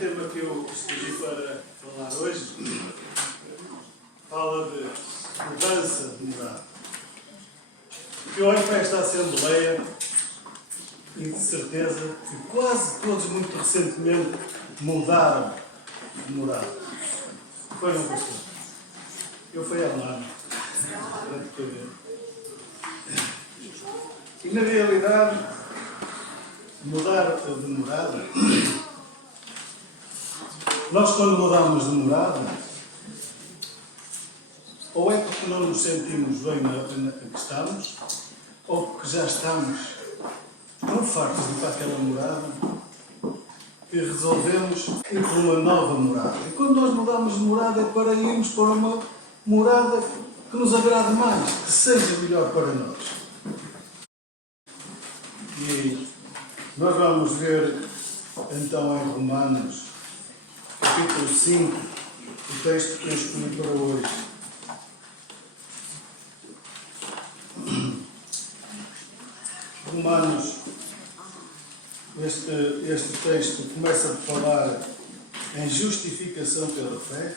tema que eu escolhi para falar hoje fala de mudança de morada. Eu olho para esta Assembleia e de certeza que quase todos muito recentemente mudaram de morada. Foi um pastor. Eu fui há um ano. E na realidade, mudar de morada, nós quando mudamos de morada, ou é porque não nos sentimos bem na que estamos, ou porque já estamos tão fartos de ir para aquela morada que resolvemos ir para uma nova morada. E quando nós mudamos de morada é para irmos para uma morada que nos agrade mais, que seja melhor para nós. E nós vamos ver então em Romanos, capítulo 5, o texto que eu escolhi para hoje. Romanos, este texto começa a falar em justificação pela fé.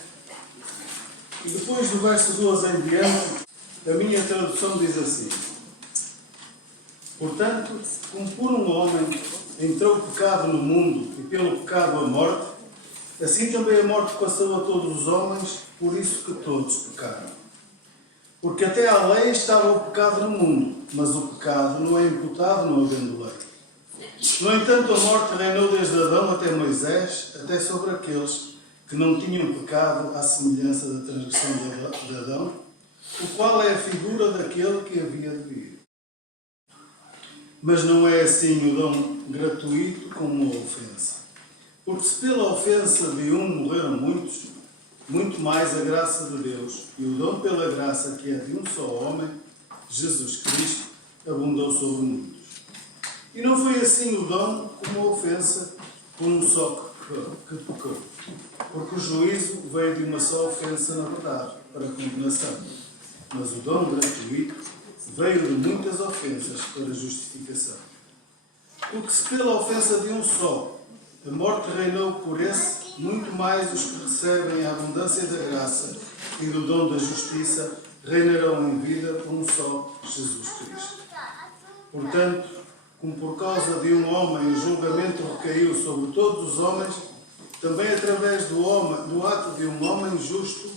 E depois do verso 12 em diante, a minha tradução diz assim: portanto, como por um homem entrou o pecado no mundo e pelo pecado a morte, assim também a morte passou a todos os homens, por isso que todos pecaram. Porque até à lei estava o pecado no mundo, mas o pecado não é imputado não havendo lei. No entanto, a morte reinou desde Adão até Moisés, até sobre aqueles que não tinham pecado à semelhança da transgressão de Adão, o qual é a figura daquele que havia de vir. Mas não é assim o dom gratuito como a ofensa. Porque se pela ofensa de um morreram muitos, muito mais a graça de Deus e o dom pela graça que é de um só homem, Jesus Cristo, abundou sobre muitos. E não foi assim o dom como a ofensa, por um só que pecou. Porque o juízo veio de uma só ofensa, na verdade, para a condenação. Mas o dom gratuito veio de muitas ofensas para a justificação. Porque se pela ofensa de um só a morte reinou por esse, muito mais os que recebem a abundância da graça e do dom da justiça reinarão em vida por um só Jesus Cristo. Portanto, como por causa de um homem o julgamento recaiu sobre todos os homens, também através do ato de um homem justo,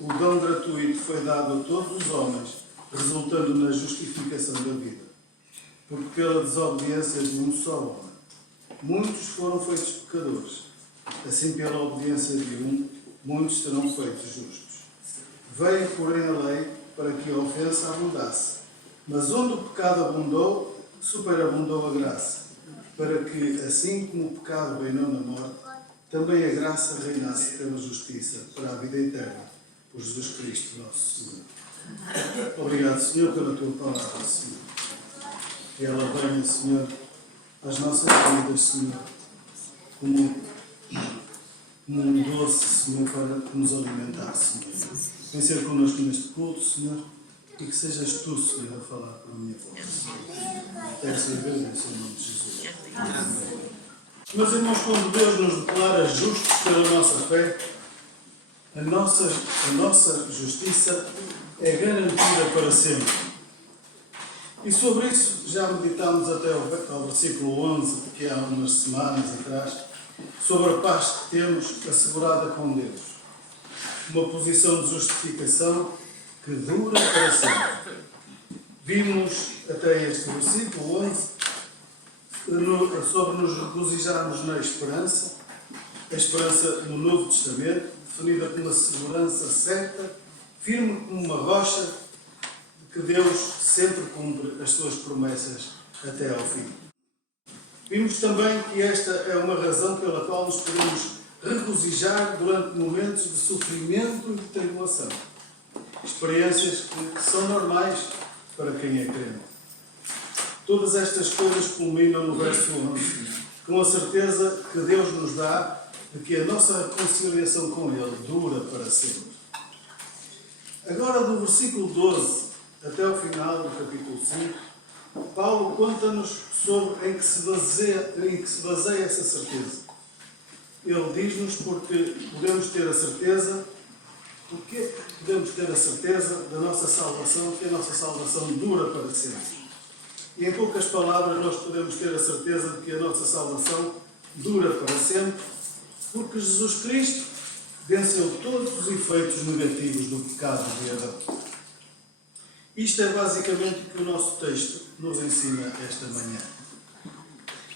o dom gratuito foi dado a todos os homens, resultando na justificação da vida. Porque pela desobediência de um só homem, muitos foram feitos pecadores. Assim, pela obediência de um, muitos serão feitos justos. Veio, porém, a lei para que a ofensa abundasse. Mas onde o pecado abundou, superabundou a graça, para que, assim como o pecado reinou na morte, também a graça reinasse pela justiça para a vida eterna, por Jesus Cristo, nosso Senhor. Obrigado, Senhor, pela tua palavra, Senhor. E ela venha, Senhor, às nossas vidas, Senhor, como um doce, Senhor, para nos alimentar, Senhor. Vem ser connosco neste culto, Senhor, e que sejas tu, Senhor, a falar por minha voz. Peço e agradeço em nome de Jesus. Amém. Meus irmãos, quando Deus nos declara justos pela nossa fé, a nossa justiça é garantida para sempre. E sobre isso já meditámos até ao versículo 11, que há umas semanas atrás, sobre a paz que temos assegurada com Deus. Uma posição de justificação que dura para sempre. Vimos até este versículo 11 sobre nos regozijarmos na esperança, a esperança no Novo Testamento, definida como uma segurança certa, firme como uma rocha, que Deus sempre cumpre as suas promessas até ao fim. Vimos também que esta é uma razão pela qual nos podemos regozijar durante momentos de sofrimento e de tribulação. Experiências que são normais para quem é crente. Todas estas coisas culminam no verso 11, com a certeza que Deus nos dá de que a nossa reconciliação com Ele dura para sempre. Agora, do versículo 12 até o final do capítulo 5, Paulo conta-nos sobre em que se baseia essa certeza. ele diz-nos porque podemos ter a certeza, porque podemos ter a certeza da nossa salvação, que a nossa salvação dura para sempre. E em poucas palavras nós podemos ter a certeza de que a nossa salvação dura para sempre, porque Jesus Cristo venceu todos os efeitos negativos do pecado de Adão. Isto é basicamente o que o nosso texto nos ensina esta manhã.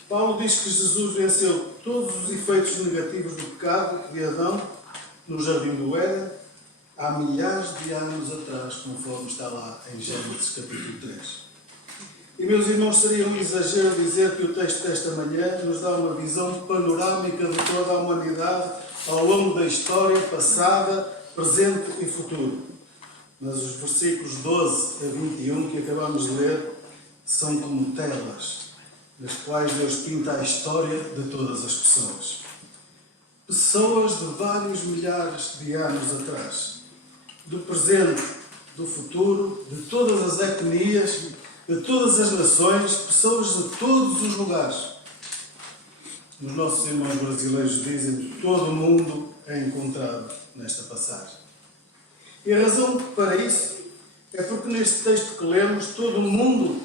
Paulo diz que Jesus venceu todos os efeitos negativos do pecado de Adão no Jardim do Éden há milhares de anos atrás, conforme está lá em Gênesis capítulo 3. E, meus irmãos, seria um exagero dizer que o texto desta manhã nos dá uma visão panorâmica de toda a humanidade ao longo da história passada, presente e futuro. Mas os versículos 12 a 21 que acabamos de ler são como telas, nas quais Deus pinta a história de todas as pessoas. Pessoas de vários milhares de anos atrás, do presente, do futuro, de todas as etnias, de todas as nações, pessoas de todos os lugares. Os nossos irmãos brasileiros dizem que todo mundo é encontrado nesta passagem. E a razão para isso é porque neste texto que lemos, todo o mundo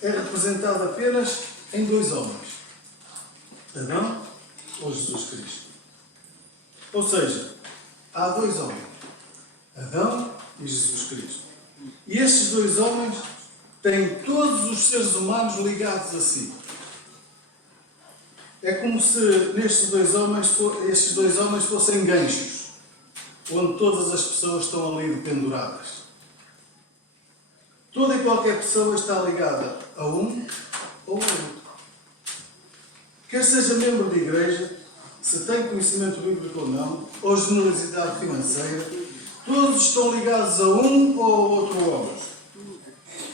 é representado apenas em dois homens: Adão ou Jesus Cristo. Ou seja, há dois homens, Adão e Jesus Cristo. E estes dois homens têm todos os seres humanos ligados a si. É como se estes dois homens fossem ganchos, onde todas as pessoas estão ali dependuradas. Toda e qualquer pessoa está ligada a um ou a outro. Quer seja membro de igreja, se tem conhecimento bíblico ou não, ou generosidade financeira, todos estão ligados a um ou a outro homem.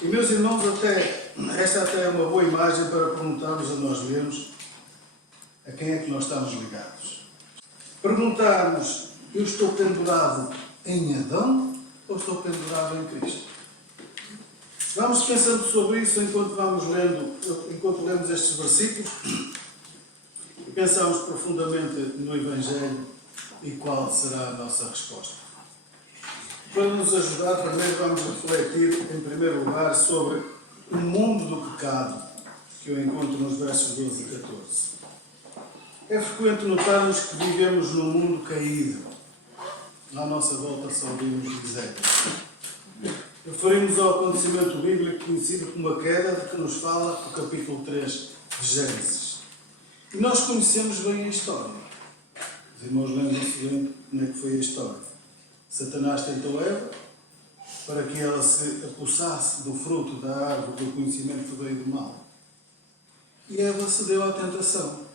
E, meus irmãos, esta até é uma boa imagem para perguntarmos a nós mesmos a quem é que nós estamos ligados. Perguntarmos: eu estou pendurado em Adão ou estou pendurado em Cristo? Vamos pensando sobre isso enquanto lemos estes versículos e pensamos profundamente no Evangelho e qual será a nossa resposta. Para nos ajudar, primeiro vamos refletir, em primeiro lugar, sobre o mundo do pecado, que eu encontro nos versos 12 e 14. É frequente notarmos que vivemos num mundo caído. À nossa volta só ouvimos miséria. Referimos ao acontecimento bíblico conhecido como a queda, de que nos fala o capítulo 3 de Gênesis. E nós conhecemos bem a história. Os irmãos lembram-se bem como é que foi a história. Satanás tentou Eva para que ela se apossasse do fruto da árvore do conhecimento do bem e do mal. E Eva cedeu à tentação.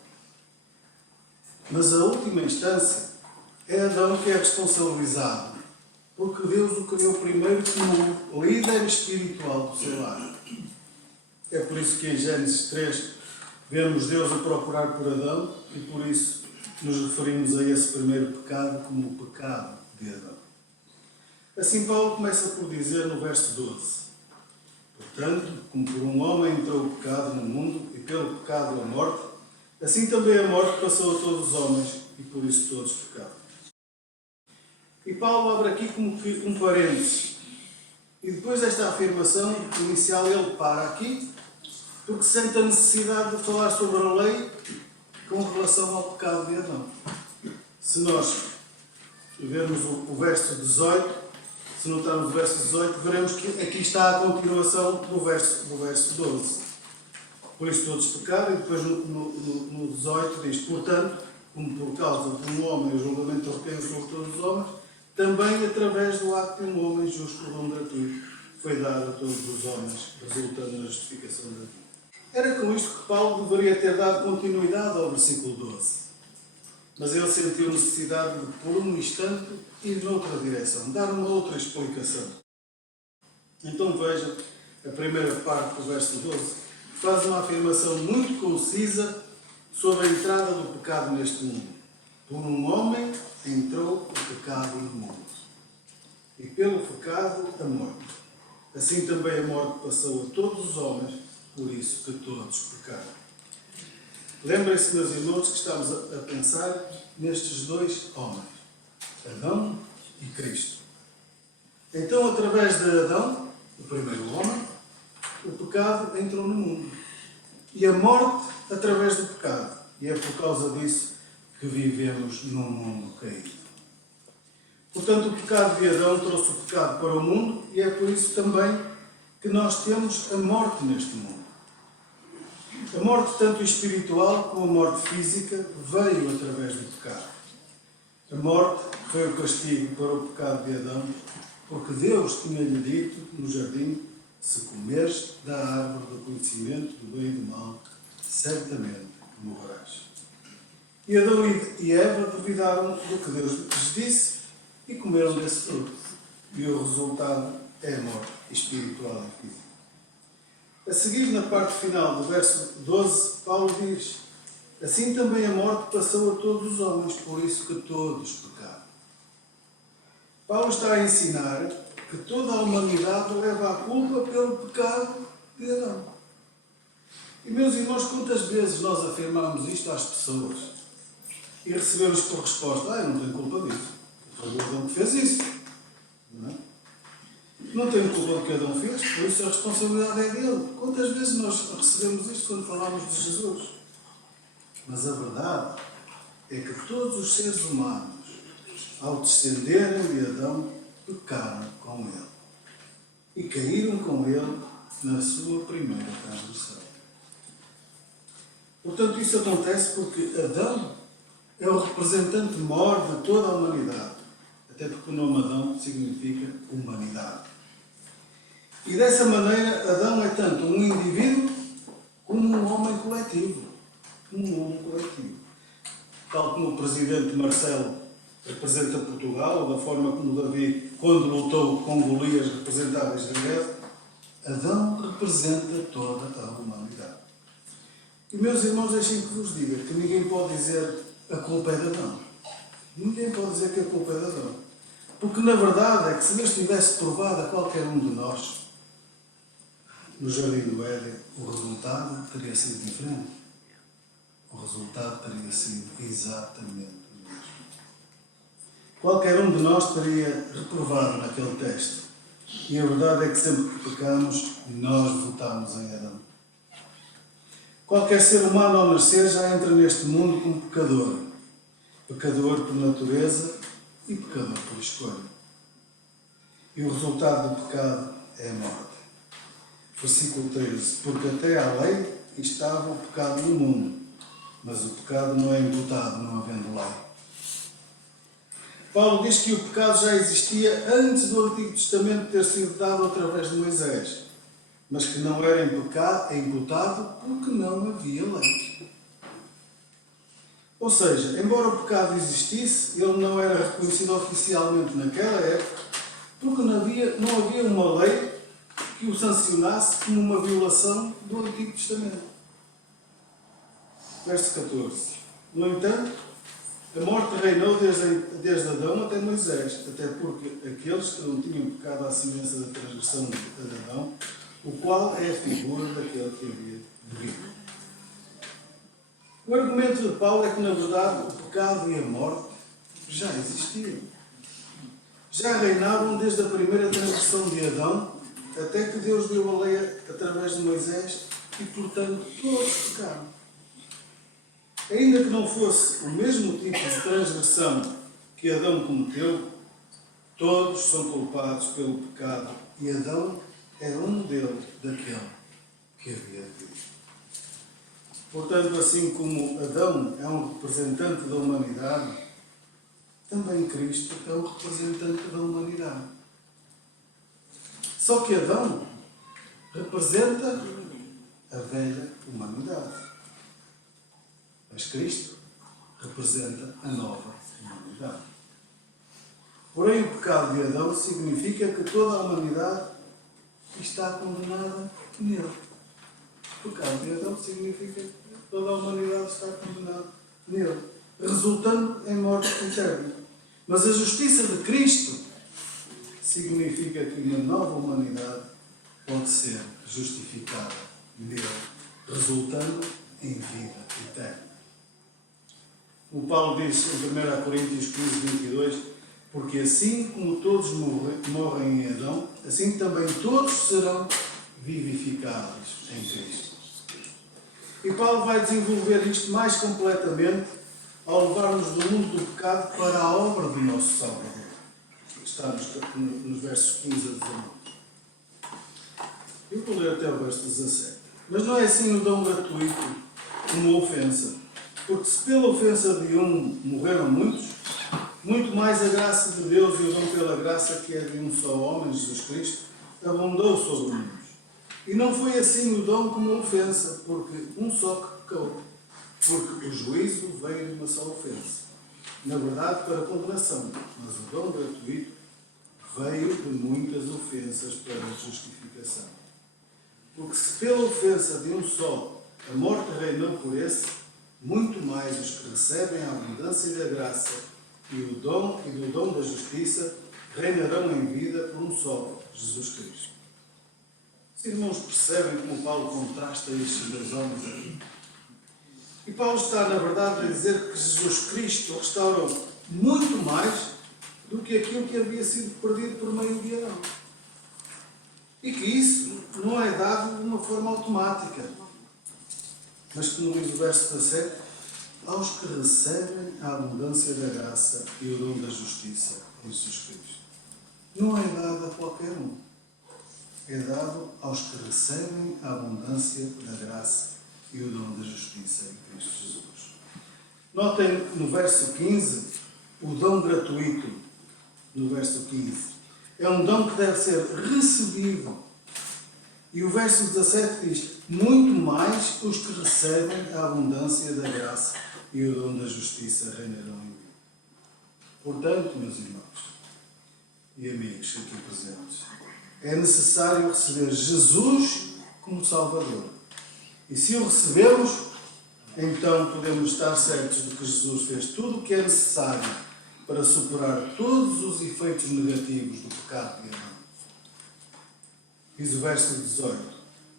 Mas a última instância é Adão que é responsabilizado, porque Deus o criou primeiro como líder espiritual do seu lar. É por isso que em Gênesis 3 vemos Deus a procurar por Adão e por isso nos referimos a esse primeiro pecado como o pecado de Adão. Assim Paulo começa por dizer no verso 12: portanto, como por um homem entrou o pecado no mundo e pelo pecado a morte, assim também a morte passou a todos os homens e por isso todos pecaram. E Paulo abre aqui como que um parênteses. E depois desta afirmação inicial ele para aqui porque sente a necessidade de falar sobre a lei com relação ao pecado de Adão. Se nós vermos o verso 18, se notarmos o verso 18, veremos que aqui está a continuação do verso 12. Por isso todos pecaram, e depois no 18 diz: portanto, como por causa de um homem o julgamento recaiu sobre todos os homens, também através do ato de um homem justo por dom gratuito foi dado a todos os homens, resultando na justificação da vida. Era com isto que Paulo deveria ter dado continuidade ao versículo 12. Mas ele sentiu necessidade de, por um instante, ir noutra direção, dar uma outra explicação. Então veja, a primeira parte do verso 12 faz uma afirmação muito concisa sobre a entrada do pecado neste mundo. Por um homem entrou o pecado no mundo, e pelo pecado a morte. Assim também a morte passou a todos os homens, por isso que todos pecaram. Lembrem-se, meus irmãos, que estamos a pensar nestes dois homens, Adão e Cristo. Então, através de Adão, o primeiro homem, o pecado entrou no mundo. E a morte através do pecado. E é por causa disso que vivemos num mundo caído. Portanto, o pecado de Adão trouxe o pecado para o mundo e é por isso também que nós temos a morte neste mundo. A morte, tanto espiritual como a morte física, veio através do pecado. A morte foi o castigo para o pecado de Adão, porque Deus tinha-lhe dito no jardim: se comeres da árvore do conhecimento do bem e do mal, certamente morrerás. E Adão e Eva duvidaram do que Deus lhes disse e comeram desse fruto. E o resultado é a morte espiritual e física. A seguir, na parte final do verso 12, Paulo diz: assim também a morte passou a todos os homens, por isso que todos pecaram. Paulo está a ensinar que toda a humanidade leva a culpa pelo pecado de Adão. E, meus irmãos, quantas vezes nós afirmamos isto às pessoas e recebemos por resposta: eu não tenho culpa disso, foi o Adão que fez isso. Não é? Não tenho culpa do que Adão fez, por isso a responsabilidade é dele. Quantas vezes nós recebemos isto quando falamos de Jesus? Mas a verdade é que todos os seres humanos, ao descenderem de Adão, pecaram com ele e caíram com ele na sua primeira transgressão. Portanto, isso acontece porque Adão é o representante maior de toda a humanidade, até porque o nome Adão significa humanidade. E dessa maneira, Adão é tanto um indivíduo como um homem coletivo. Um homem coletivo. Tal como o presidente Marcelo representa Portugal, da forma como Davi, quando lutou com Golias, representava Israel, Adão representa toda a humanidade. E, meus irmãos, deixem que vos diga que ninguém pode dizer a culpa é de Adão. Ninguém pode dizer que a culpa é de Adão. Porque, na verdade, é que se Deus tivesse provado a qualquer um de nós, no Jardim do Éden, o resultado teria sido diferente. O resultado teria sido exatamente o mesmo. Qualquer um de nós teria reprovado naquele teste. E a verdade é que sempre que pecamos, nós votamos em Adão. Qualquer ser humano ao nascer já entra neste mundo como pecador. Pecador por natureza e pecador por escolha. E o resultado do pecado é a morte. Versículo 13. Porque até à lei estava o pecado no mundo, mas o pecado não é imputado não havendo lei. Paulo diz que o pecado já existia antes do Antigo Testamento ter sido dado através de Moisés, mas que não era imputado porque não havia lei. Ou seja, embora o pecado existisse, ele não era reconhecido oficialmente naquela época, porque não havia uma lei que o sancionasse como uma violação do Antigo Testamento. Verso 14. No entanto, a morte reinou desde Adão até Moisés, até porque aqueles que não tinham pecado à semelhança da transgressão de Adão, o qual é a figura daquele que havia de vir. O argumento de Paulo é que, na verdade, o pecado e a morte já existiam. Já reinavam desde a primeira transgressão de Adão, até que Deus deu a lei através de Moisés e, portanto, todos pecaram. Ainda que não fosse o mesmo tipo de transgressão que Adão cometeu, todos são culpados pelo pecado e Adão é um modelo daquele que havia de vir. Portanto, assim como Adão é um representante da humanidade, também Cristo é o representante da humanidade. Só que Adão representa a velha humanidade. Mas Cristo representa a nova humanidade. Porém, o pecado de Adão significa que toda a humanidade está condenada nele. O pecado de Adão significa que toda a humanidade está condenada nele, resultando em morte eterna. Mas a justiça de Cristo significa que uma nova humanidade pode ser justificada nele, resultando em vida eterna. O Paulo diz em 1 Coríntios 15, 22, porque assim como todos morrem em Adão, assim também todos serão vivificados em Cristo. E Paulo vai desenvolver isto mais completamente ao levar-nos do mundo do pecado para a obra do nosso Salvador. Está nos versos 15 a 19. Eu vou ler até o verso 17. Mas não é assim o dom gratuito como a ofensa. Porque se pela ofensa de um morreram muitos, muito mais a graça de Deus e o dom pela graça que é de um só homem, Jesus Cristo, abundou sobre muitos. E não foi assim o dom como a ofensa, porque um só que pecou. Porque o juízo veio de uma só ofensa. Na verdade, para condenação. Mas o dom gratuito veio de muitas ofensas para a justificação. Porque se pela ofensa de um só a morte reinou por esse, muito mais os que recebem a abundância da graça e do dom da justiça reinarão em vida por um só, Jesus Cristo. Os irmãos percebem como Paulo contrasta estes dois homens aqui? E Paulo está, na verdade, a dizer que Jesus Cristo restaurou muito mais do que aquilo que havia sido perdido por meio de Adão. E que isso não é dado de uma forma automática. Mas, como diz o verso 17, aos que recebem a abundância da graça e o dom da justiça em Jesus Cristo. Não é dado a qualquer um. É dado aos que recebem a abundância da graça e o dom da justiça em Cristo Jesus. Notem no verso 15, o dom gratuito, no verso 15. É um dom que deve ser recebido. E o verso 17 diz, muito mais os que recebem a abundância da graça e o dom da justiça reinarão em vida. Portanto, meus irmãos e amigos aqui presentes, é necessário receber Jesus como Salvador. E se o recebemos, então podemos estar certos de que Jesus fez tudo o que é necessário para superar todos os efeitos negativos do pecado de Adão. Diz o verso 18: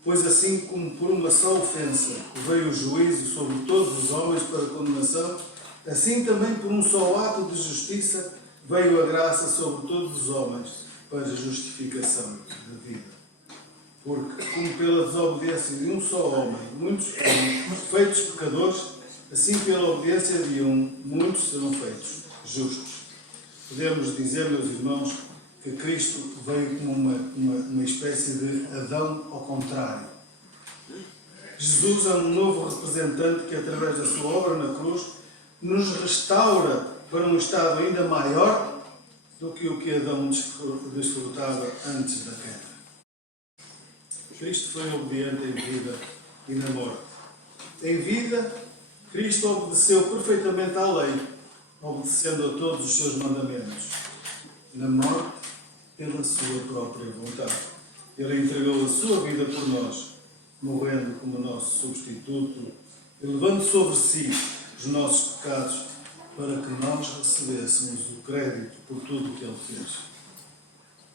pois assim como por uma só ofensa veio o juízo sobre todos os homens para condenação, assim também por um só ato de justiça veio a graça sobre todos os homens para justificação da vida. Porque, como pela desobediência de um só homem, muitos foram feitos pecadores, assim pela obediência de um, muitos serão feitos justos. Podemos dizer, meus irmãos, que Cristo veio como uma espécie de Adão ao contrário. Jesus é um novo representante que, através da sua obra na cruz, nos restaura para um estado ainda maior do que o que Adão desfrutava antes da queda. Cristo foi obediente em vida e na morte. Em vida, Cristo obedeceu perfeitamente à lei, obedecendo a todos os seus mandamentos. Na morte, pela sua própria vontade. Ele entregou a sua vida por nós, morrendo como nosso substituto e levando sobre si os nossos pecados para que nós recebêssemos o crédito por tudo o que Ele fez.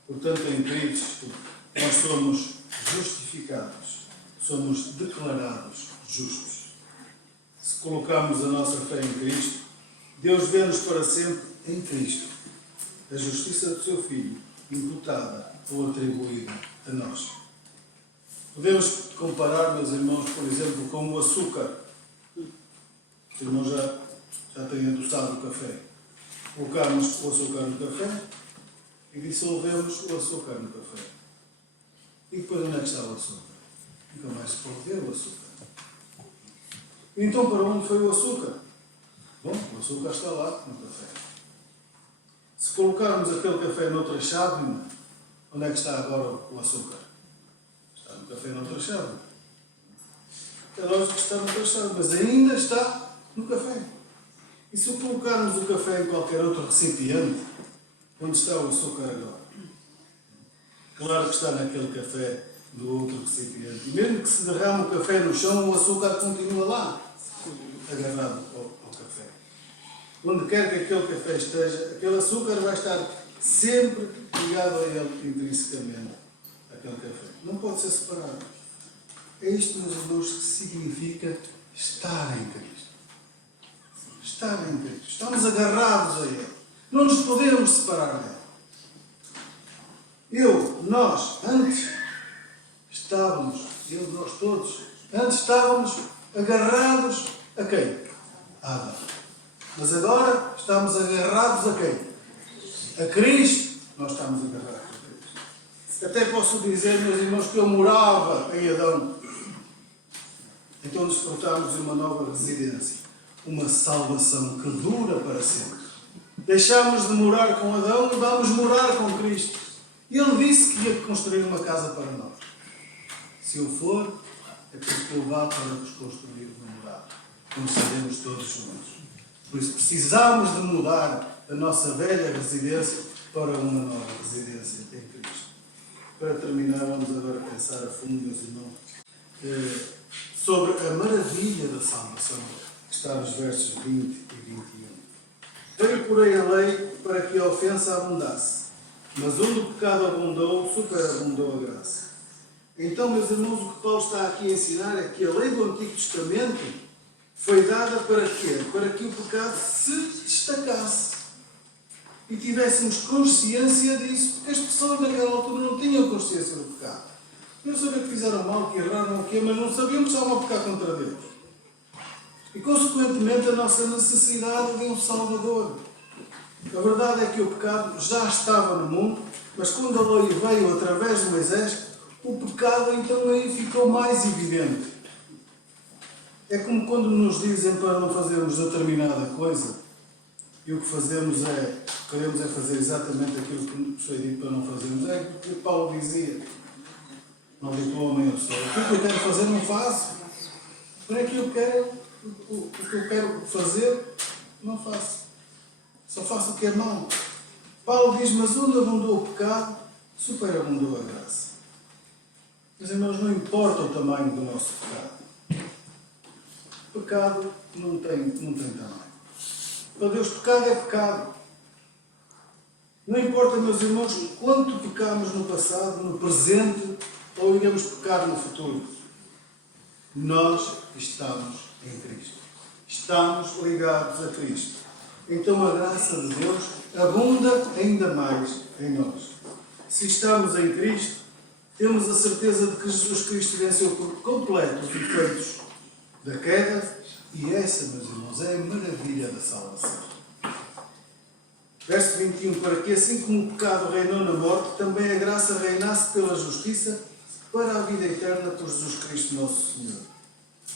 Portanto, em Cristo, nós somos justificados, somos declarados justos. Se colocarmos a nossa fé em Cristo, Deus vê-nos para sempre em Cristo, a justiça do seu Filho, imputada ou atribuída a nós. Podemos comparar, meus irmãos, por exemplo, com o açúcar. Os irmãos já têm adoçado o café. Colocamos o açúcar no café e dissolvemos o açúcar no café. E depois onde é que está o açúcar? Nunca mais se pode ver o açúcar. Então para onde foi o açúcar? Bom, o açúcar está lá no café. Se colocarmos aquele café noutra chávena, onde é que está agora o açúcar? Está no café noutra chávena. É lógico que está noutra chávena, mas ainda está no café. E se colocarmos o café em qualquer outro recipiente, onde está o açúcar agora? Claro que está naquele café do outro recipiente. E mesmo que se derrame o café no chão, o açúcar continua lá, agarrado ao café. Onde quer que aquele café esteja, aquele açúcar vai estar sempre ligado a ele intrinsecamente, aquele café. Não pode ser separado. É isto, meus irmãos, que significa estar em Cristo. Estar em Cristo. Estamos agarrados a Ele. Não nos podemos separar dele. Nós, antes estávamos, nós todos, antes estávamos agarrados a quem? A Adão. Mas agora estamos agarrados a quem? A Cristo. Nós estamos agarrados a Cristo. Até posso dizer, meus irmãos, que eu morava em Adão. Então desfrutamos de uma nova residência. Uma salvação que dura para sempre. Deixámos de morar com Adão e vamos morar com Cristo. E Ele disse que ia construir uma casa para nós. Se eu for, é porque eu vá para vos construir uma morada. Como sabemos todos juntos. Por isso precisamos de mudar a nossa velha residência para uma nova residência em Cristo. Para terminar, vamos agora pensar a fundo, meus irmãos, sobre a maravilha da salvação, que está nos versos 20 e 21. Veio, porém, a lei para que a ofensa abundasse, mas onde o pecado abundou, superabundou a graça. Então, meus irmãos, o que Paulo está aqui a ensinar é que a lei do Antigo Testamento foi dada para quê? Para que o pecado se destacasse e tivéssemos consciência disso, porque as pessoas naquela altura não tinham consciência do pecado. Não sabiam que fizeram mal, que erraram o quê, mas não sabiam que estavam a pecar contra Deus. E, consequentemente, a nossa necessidade de um Salvador. A verdade é que o pecado já estava no mundo, mas quando a lei veio através de Moisés, o pecado então aí ficou mais evidente. É como quando nos dizem para não fazermos determinada coisa, e o que fazemos queremos fazer exatamente aquilo que nos foi dito para não fazermos. É o que Paulo dizia. Maldito homem eu sou. Aquilo que eu quero fazer não faço. Por aquilo que o que eu quero fazer, não faço. Só faço o que é mau. Paulo diz, mas onde abundou o pecado, superabundou a graça. Mas, irmãos, não importa o tamanho do nosso pecado. O pecado não tem tamanho. Para Deus, pecado é pecado. Não importa, meus irmãos, quanto pecamos no passado, no presente, ou iremos pecar no futuro. Nós estamos em Cristo. Estamos ligados a Cristo. Então a graça de Deus abunda ainda mais em nós. Se estamos em Cristo, temos a certeza de que Jesus Cristo venceu por completo os efeitos da queda, e essa, meus irmãos, é a maravilha da salvação. Verso 21, para que assim como o pecado reinou na morte, também a graça reinasse pela justiça para a vida eterna por Jesus Cristo nosso Senhor.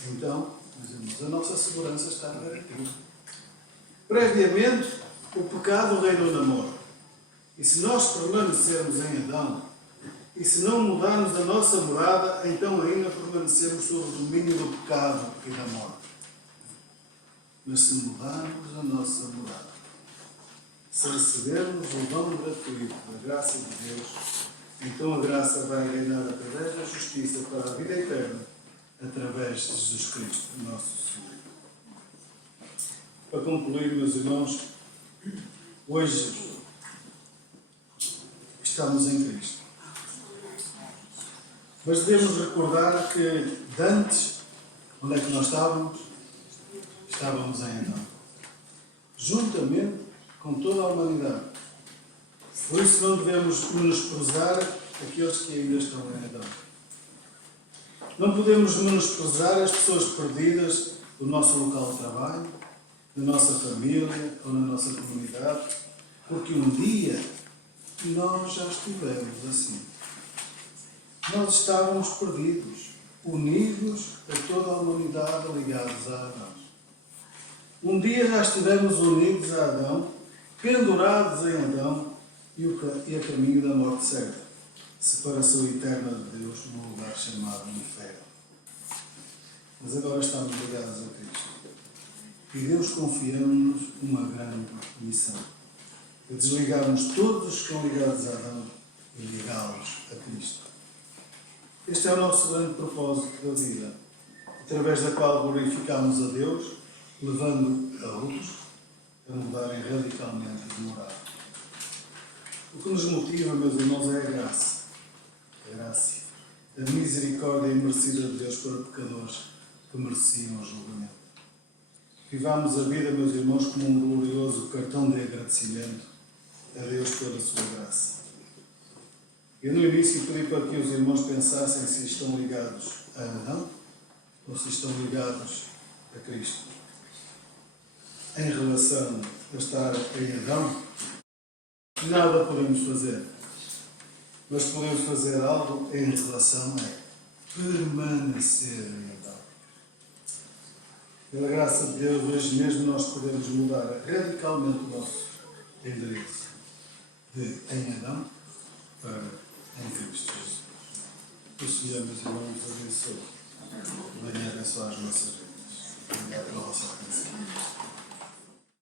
Então, meus irmãos, a nossa segurança está garantida. Previamente, o pecado reinou na morte. E se nós permanecermos em Adão, e se não mudarmos a nossa morada, então ainda permanecemos sob o domínio do pecado e da morte. Mas se mudarmos a nossa morada, se recebermos o dom gratuito da graça de Deus, então a graça vai reinar através da justiça para a vida eterna, através de Jesus Cristo, nosso Senhor. Para concluir, meus irmãos, hoje estamos em Cristo. Mas devemos recordar que de antes, onde é que nós estávamos? Estávamos em Adão. Juntamente com toda a humanidade. Por isso não devemos menosprezar aqueles que ainda estão em Adão. Não podemos menosprezar as pessoas perdidas do nosso local de trabalho, da nossa família ou na nossa comunidade, porque um dia nós já estivemos assim. Nós estávamos perdidos, unidos a toda a humanidade, ligados a Adão. Um dia já estivemos unidos a Adão, pendurados em Adão e a caminho da morte certa, separação eterna de Deus num lugar chamado inferno. Mas agora estamos ligados a Cristo. E Deus confia-nos uma grande missão. De desligarmos todos os que estão ligados a Adão e ligá-los a Cristo. Este é o nosso grande propósito da vida, através da qual glorificamos a Deus, levando a outros a mudarem radicalmente de morada. O que nos motiva, meus irmãos, é a graça. A graça. A misericórdia imerecida de Deus para pecadores que mereciam o julgamento. Vivamos a vida, meus irmãos, como um glorioso cartão de agradecimento a Deus pela sua graça. Eu no início pedi para que os irmãos pensassem se estão ligados a Adão ou se estão ligados a Cristo. Em relação a estar em Adão, nada podemos fazer, mas podemos fazer algo em relação a permanecer em Adão. Pela graça de Deus, hoje mesmo nós podemos mudar radicalmente o nosso endereço de em Adão para em Cristo Jesus. O Senhor, meus irmãos, abençoe. Venha abençoar as nossas vidas. Obrigado pela vossa atenção.